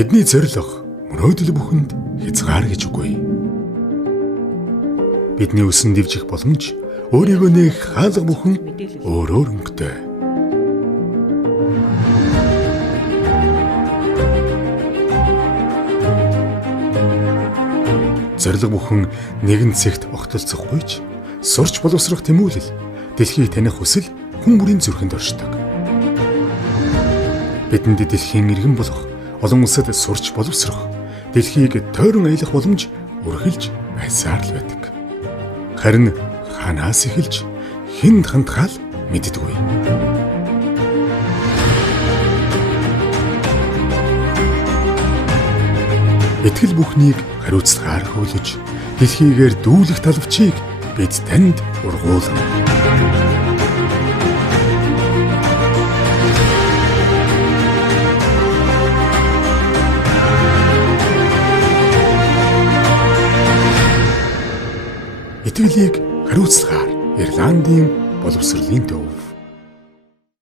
Бидний зорилго мөрөөдөл бүхэнд хязгаар гэж үгүй. Бидний өсөн дэвжих боломж өөрийгөө нээх хаалга бүхэн өөрөөр өнгөтэй. Зорилго бүхэн нэгэн цэгт огтлцохгүй ч сурч боловсрох тэмүүлэл дэлхийг таних хүсэл хүн бүрийн зүрхэнд оршдог. Бидэнд дэлхийн иргэн болох олон улсад сурч боловсрох, дэлхийг тойрон аялах боломж үргэлж байсаар л байдаг. Харин ханаас эхэлж хэнд хандхаал мэддэггүй. Итгэл бүхнийг хариуцлагаар хөвлөж, дэлхийгээр дүүлэх талбчийг бид танд ургуулна. Итгэлийг хариуцлагаар Ирландийн боловсролын төв.